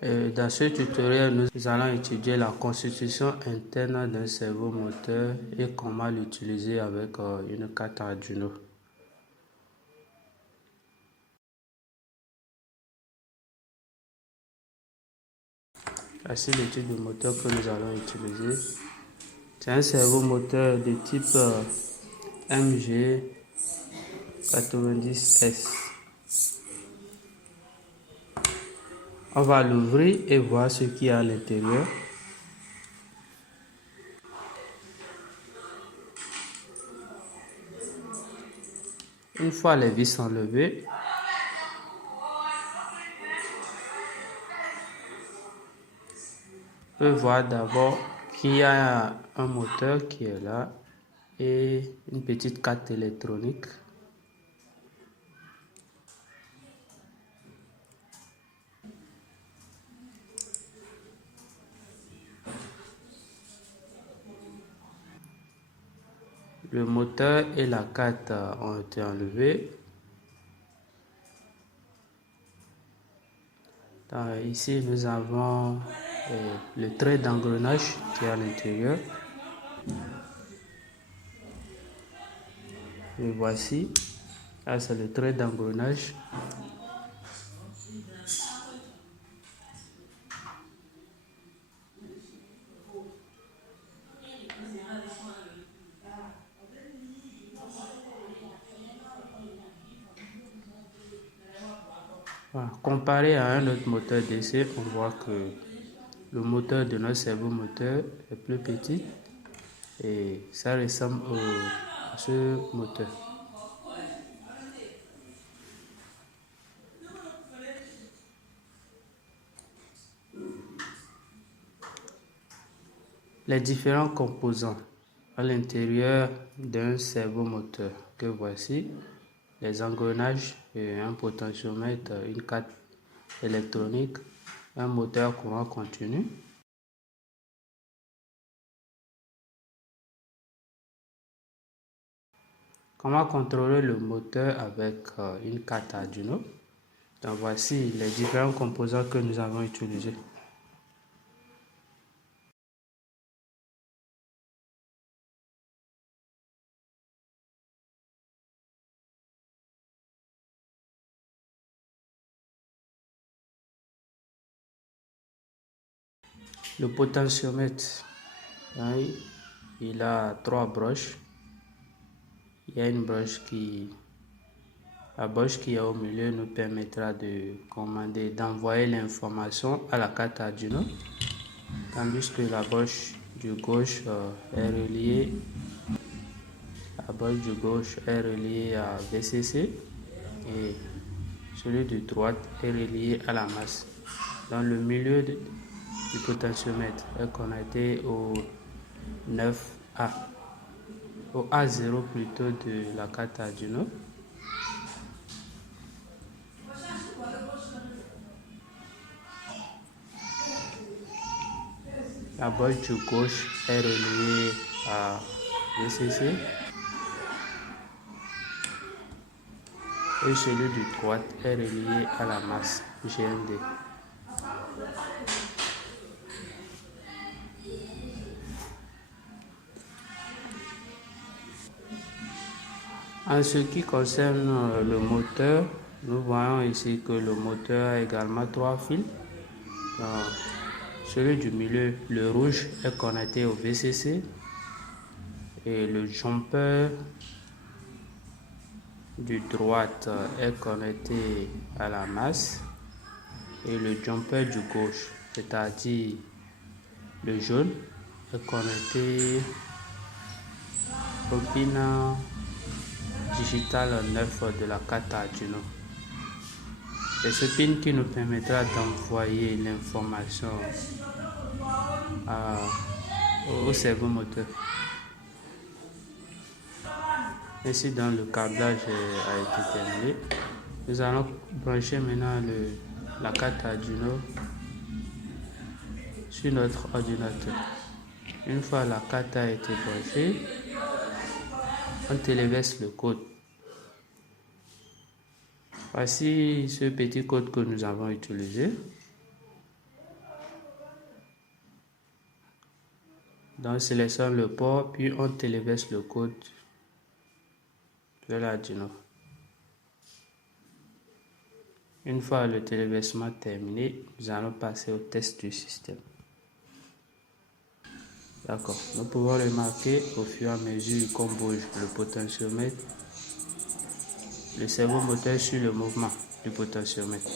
Dans ce tutoriel, nous allons étudier la constitution interne d'un servomoteur et comment l'utiliser avec une carte Arduino. Voici le type de moteur que nous allons utiliser. C'est un servomoteur de type MG90S. On va l'ouvrir et voir ce qu'il y a à l'intérieur. Une fois les vis enlevées, on peut voir d'abord qu'il y a un moteur qui est là et une petite carte électronique. Le moteur et la carte ont été enlevés. Ici, nous avons le trait d'engrenage qui est à l'intérieur. Et voici, là c'est le trait d'engrenage. Voilà. Comparé à un autre moteur DC, on voit que le moteur de notre servomoteur est plus petit et ça ressemble à ce moteur. Les différents composants à l'intérieur d'un servomoteur que voici: les engrenages, un potentiomètre, une carte électronique, un moteur courant continu. Comment contrôler le moteur avec une carte Arduino? Donc voici les différents composants que nous avons utilisés. Le potentiomètre, il a 3 broches. Il y a une broche la broche qui est au milieu nous permettra d'envoyer l'information à la carte Arduino, tandis que la broche du gauche est reliée à VCC et celui de droite est relié à la masse. Dans le milieu du potentiomètre est connecté au 9A, au A0 plutôt de la carte Arduino. La broche du gauche est reliée à VCC et celui de droite est relié à la masse GND. En ce qui concerne le moteur, nous voyons ici que le moteur a également 3 fils. Celui du milieu, le rouge, est connecté au VCC et le jumper du droite est connecté à la masse et le jumper du gauche, c'est-à-dire le jaune, est connecté au pin digital 9 de la carte Arduino. C'est ce pin qui nous permettra d'envoyer l'information au servomoteur. Ainsi, dans le câblage a été terminé. Nous allons brancher maintenant la carte Arduino sur notre ordinateur. Une fois la carte a été branchée, on téléverse le code. Voici ce petit code que nous avons utilisé. Donc, on sélectionne le port, puis on téléverse le code vers l'Arduino. Une fois le téléversement terminé, nous allons passer au test du système. D'accord, nous pouvons remarquer au fur et à mesure qu'on bouge le potentiomètre, le servomoteur suit le mouvement du potentiomètre.